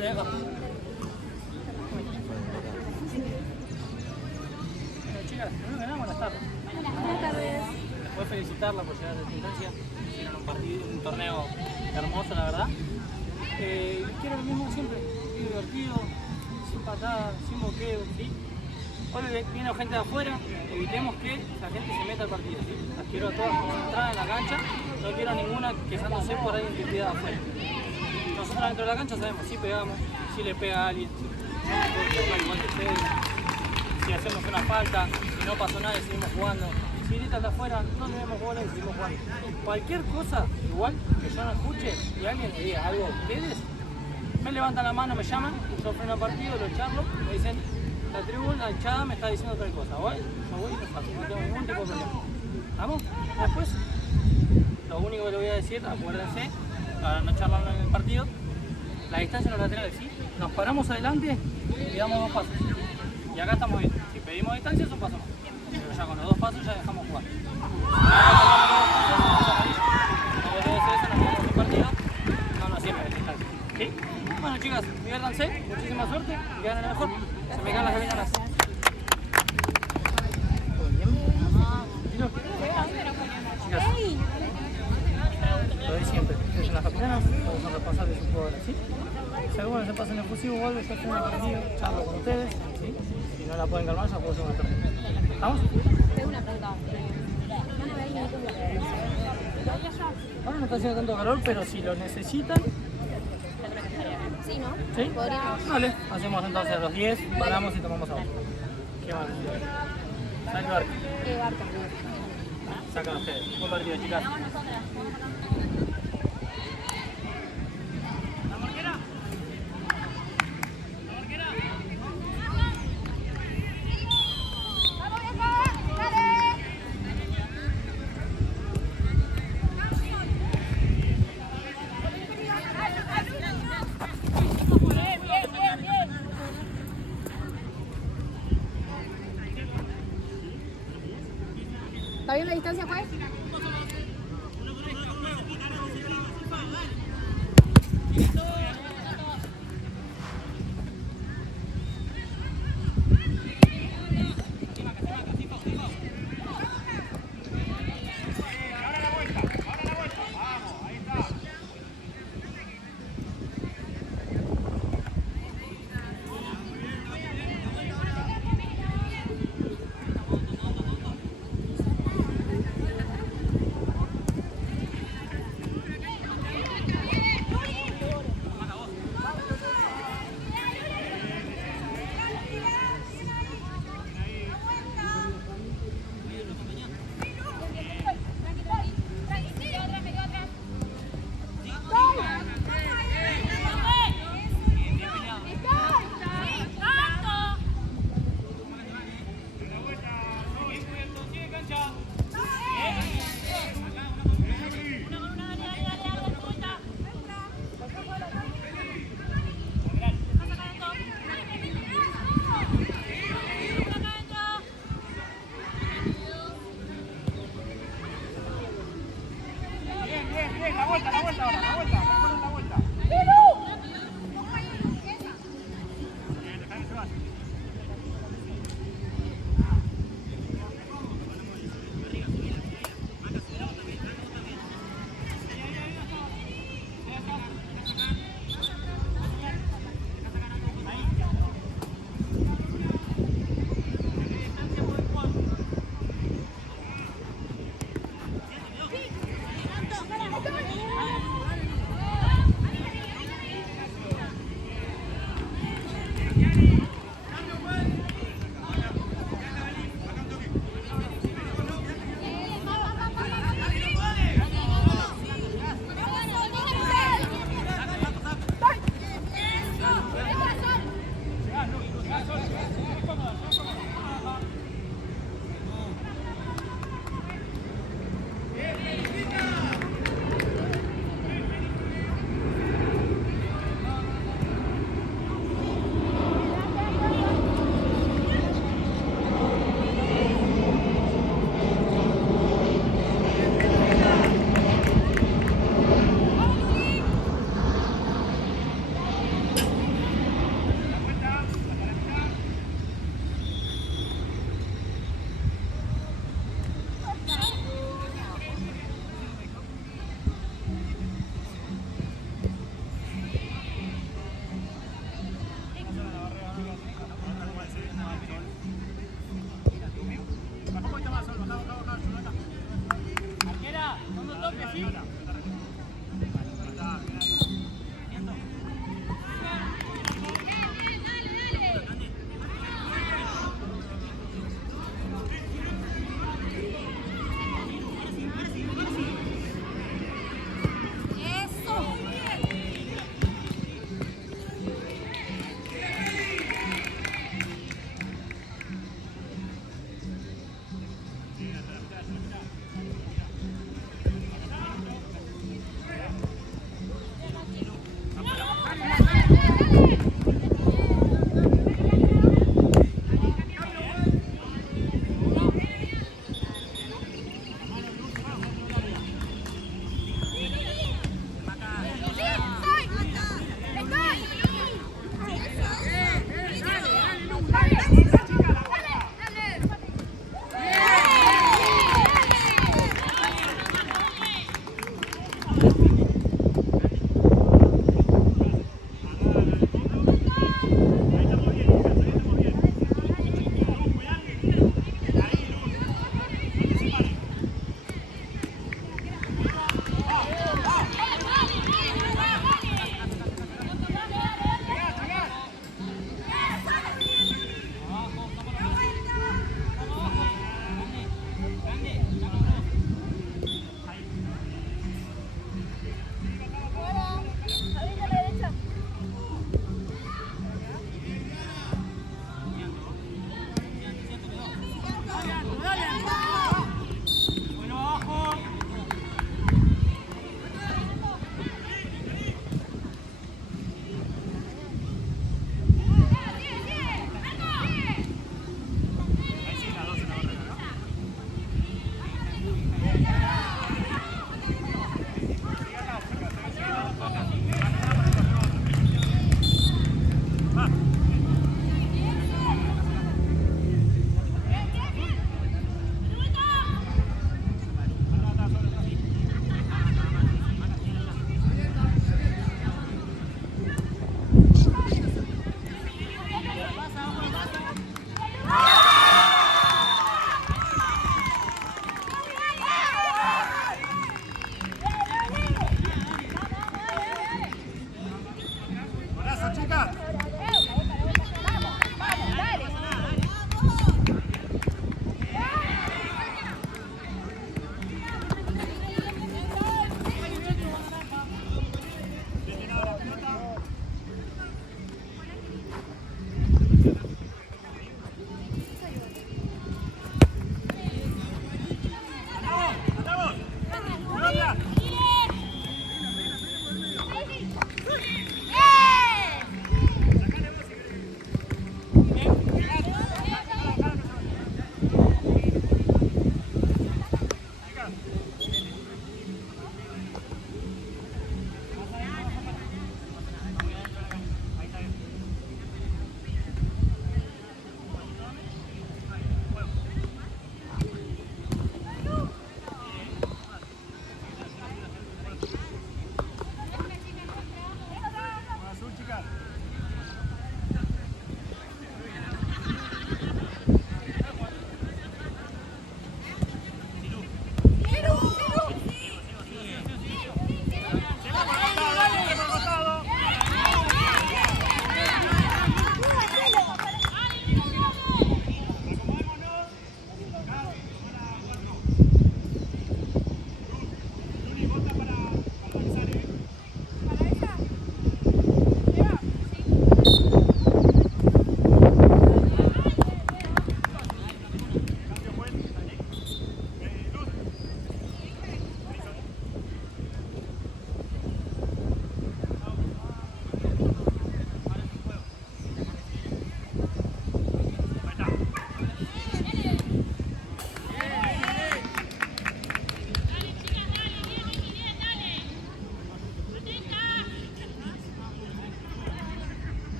Dale, deja. Bueno, chicas, primero que nada, buenas tardes. Buenas tardes. Después felicitarla por llegar a esta instancia. Hicieron un torneo hermoso, la verdad. Quiero lo mismo siempre, divertido, sin patadas, sin boqueo, ¿sí? Hoy viene gente de afuera, evitemos que la gente se meta al partido, ¿sí? Las quiero a todas concentradas en la cancha, no quiero a ninguna quejándose por alguien que pida afuera. Nosotros dentro de la cancha sabemos si pegamos, si le pega a alguien, igual que ustedes, si hacemos una falta, si no pasó nada y seguimos jugando. Si gritan de afuera, no debemos jugar y seguimos jugando. Cualquier cosa, igual que yo no escuche y alguien le diga algo a ustedes, me levantan la mano, me llaman, yo freno el partido, lo charlo, me dicen, la tribuna hinchada me está diciendo tal cosa. Yo voy y lo saco, no tengo ningún tipo de problema. ¿Vamos? Después, lo único que le voy a decir, acuérdense, para no charlarlo en el partido, la distancia en los laterales, ¿sí? Nos paramos adelante y damos 2 pasos. Y acá estamos bien. Si pedimos distancia es un paso más. Pero ya con los 2 pasos ya dejamos jugar. No debe ser eso, nos quedamos sin partido. No nos sirve la distancia. ¿Sí? Bueno chicas, diviértanse, muchísima suerte y ganen mejor. Se me caen las ganas. Chicas, lo de siempre. Ustedes son las capitanas, todos son responsables de su jugador, ¿sí? Si alguno se pasa en el fusivo o algo, yo estoy en el partido, charlo con ustedes, ¿sí? Si no la pueden calmar, ya puedo hacer una torneo. ¿Vamos? Tengo una pregunta. ¿Van a ver minutos de reversa? Ahora no está haciendo tanto calor, pero si lo necesitan... Sí, ¿no? ¿Sí? Podríamos. Vale, hacemos entonces a los 10, paramos y tomamos agua. ¿Qué más? Sale el barco. Barca. Sacan ustedes. Buen partido, chicas. ¿Está bien la distancia, juez?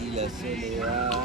Y la soledad.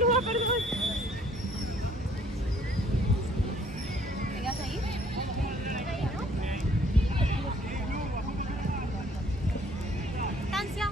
Lua, perdón. ¿Me vas a ir? Distancia.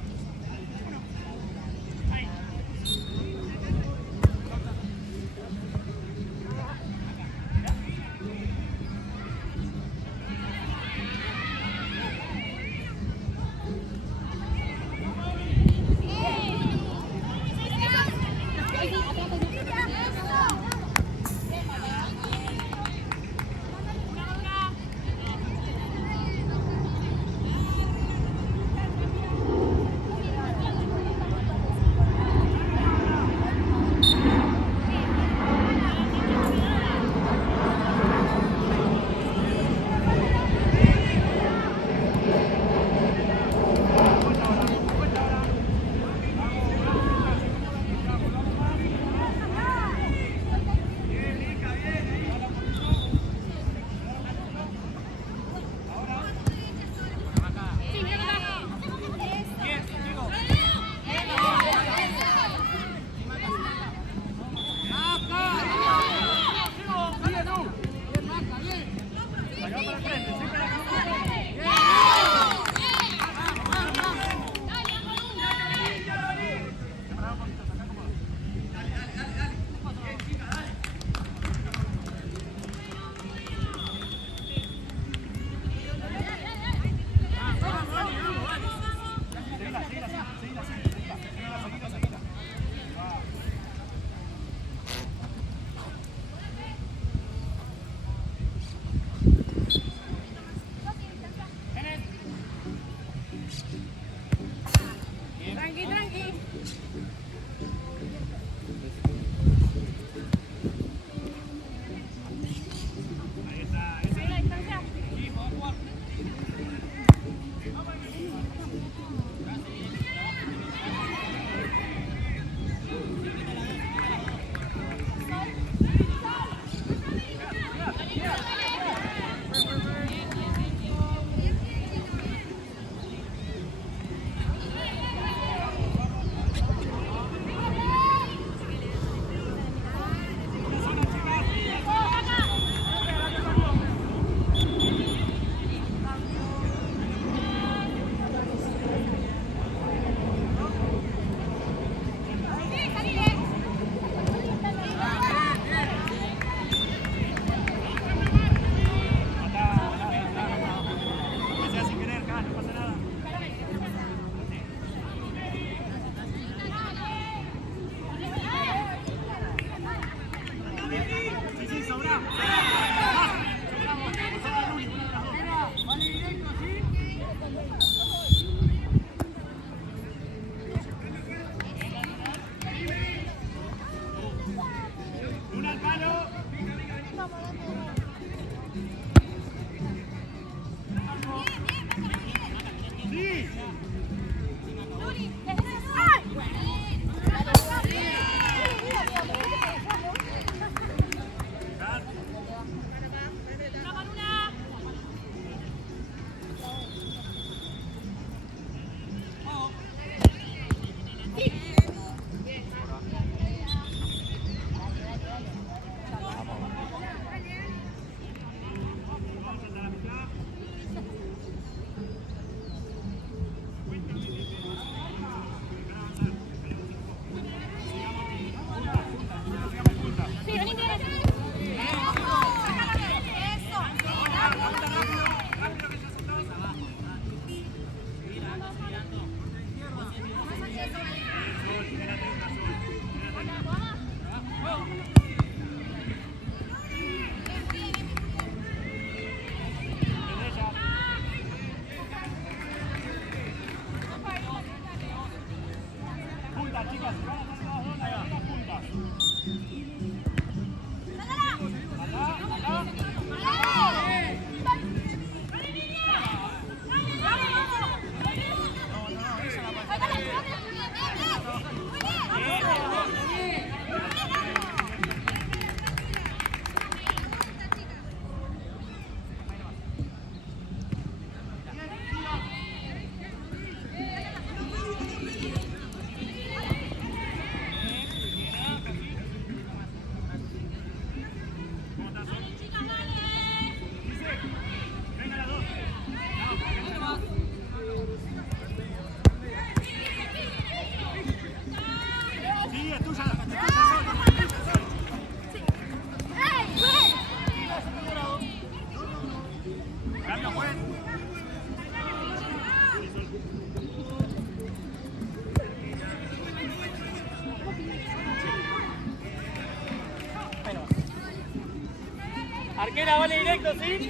Arquera, vale directo, ¿sí?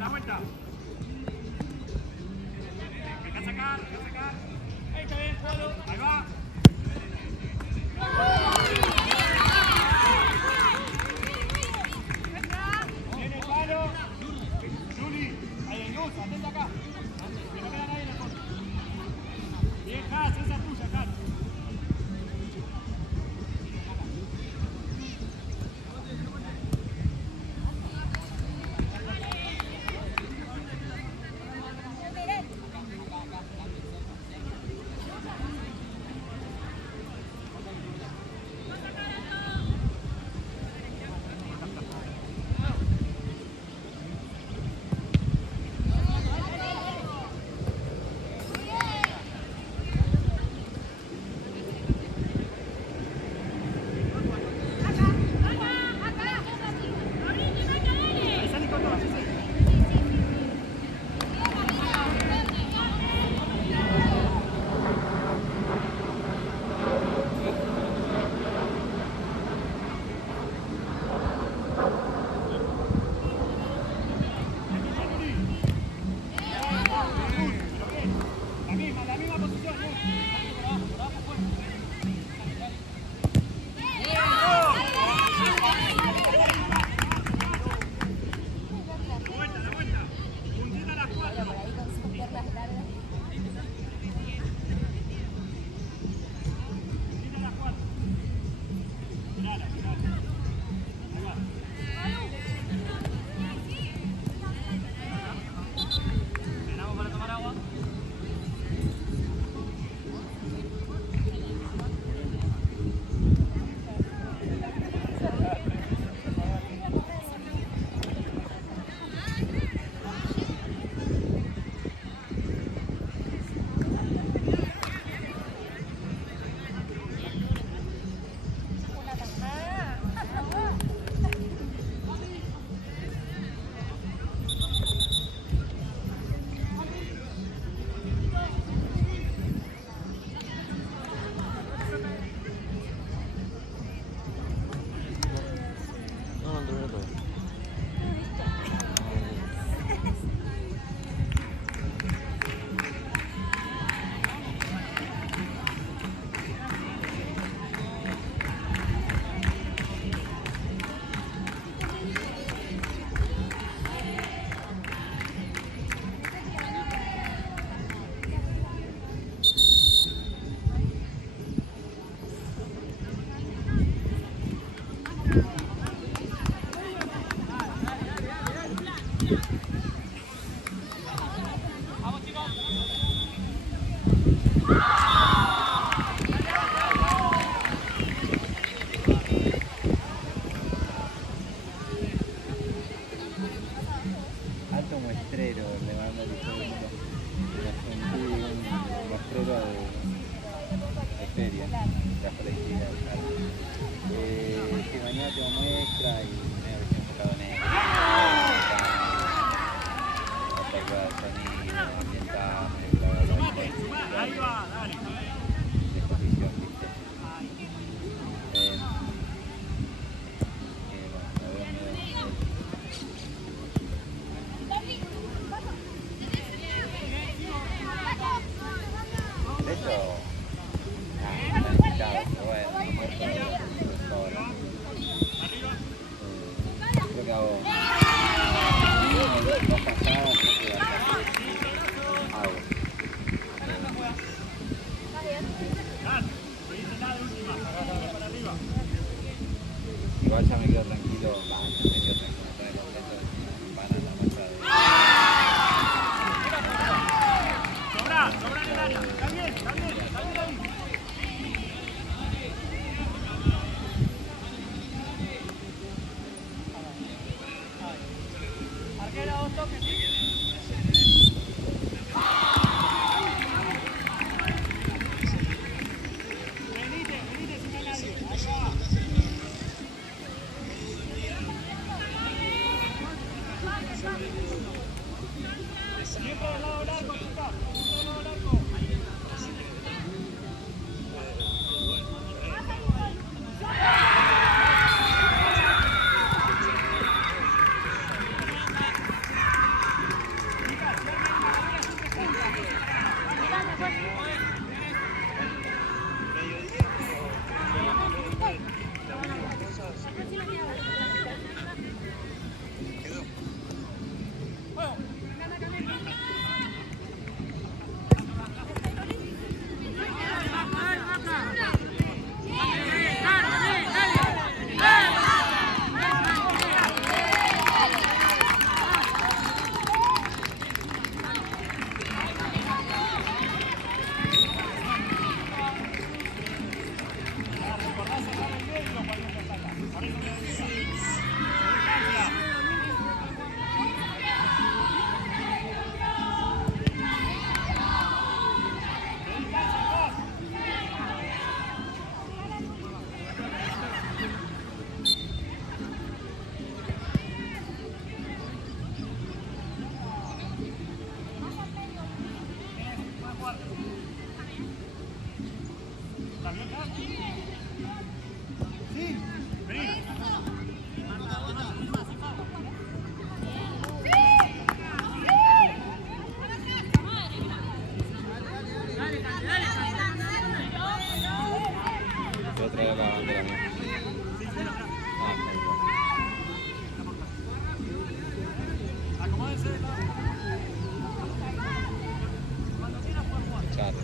La vuelta. Deja sacar. Ahí está bien, jugalo. Ahí va. Viene el palo. Juli, ahí en luz, atenta acá. Que no queda nadie en el fondo. Bien, Cas, esa es tuya, Cas. Alto muestrero, le mando el fondo. Un muestrero de feria, la felicidad. Que mañana tengo muestra y me voy enfocado en él. Sonido, ambientame, bla bla bla. Ahí va, dale. Exposición, ¿viste? De hecho, está invitado, pero bueno, creo que hago dos pasadas, hago. Igual ya me quedo tranquilo, me quedo tranquilo, trae completo, van a la masa de... Sobra en el área. Está bien ahí. Arquera, dos toques, ¿sí? Venite sin a nadie. Ahí va. Siempre del lado largo, chicas. Siempre del lado largo. Voy a traer la bandera mía. Acomódense de lado. Echate.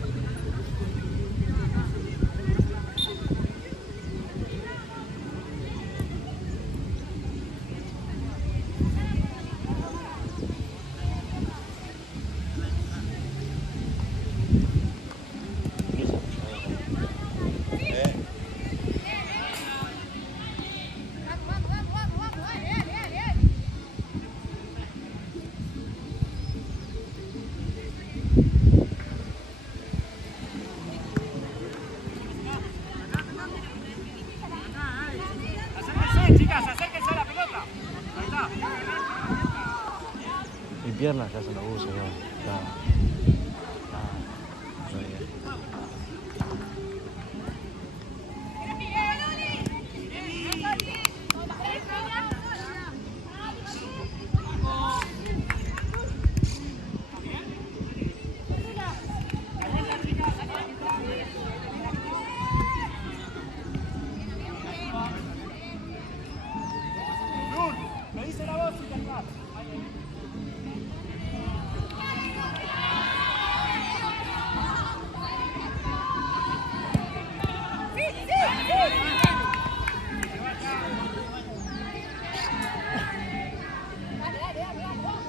Acérquense, chicas, acérquense a la pelota. Ahí está. Mi pierna ya se lo uso, ya. Luz, me dice la voz y te atrás. Dale, dale, dale, dale.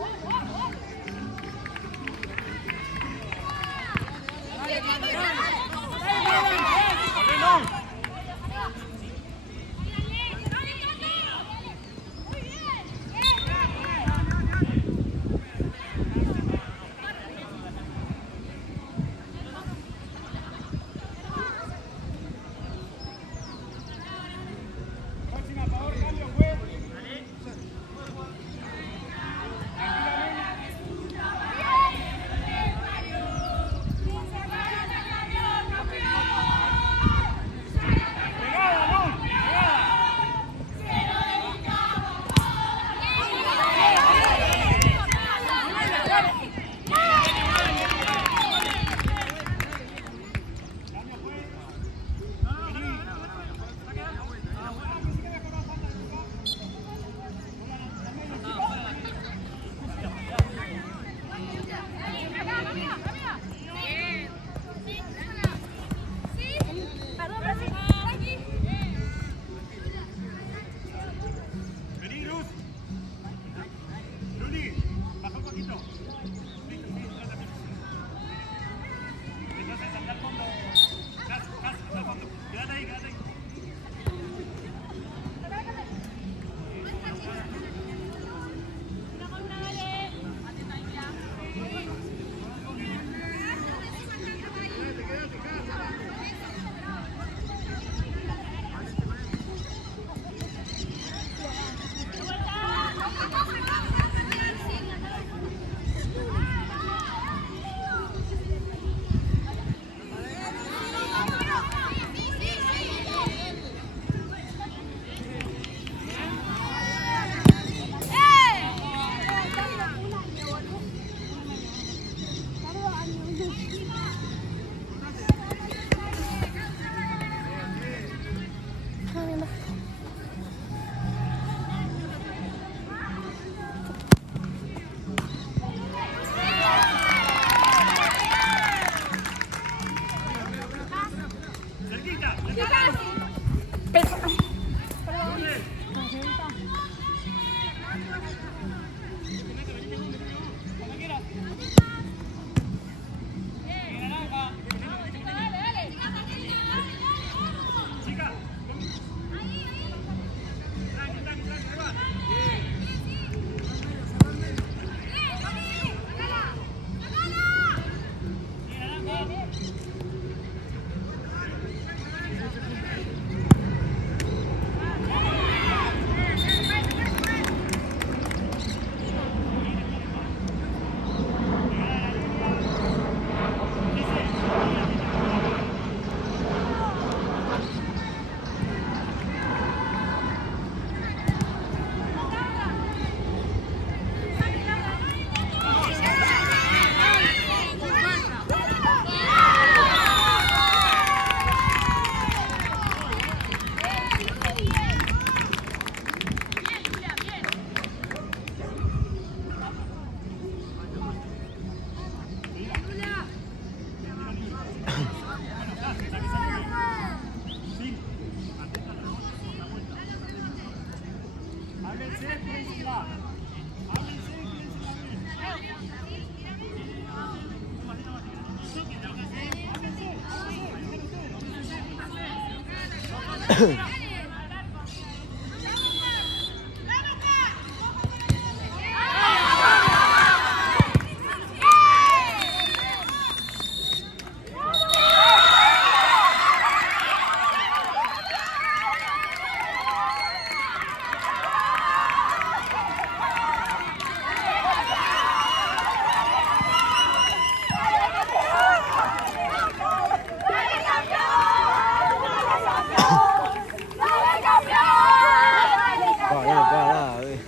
Wow, ya no puedo nada, güey.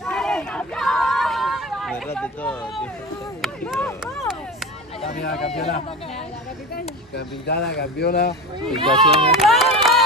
Me derrate todo, tío. Campeona, campeona. Capitana, campeona. Felicitaciones.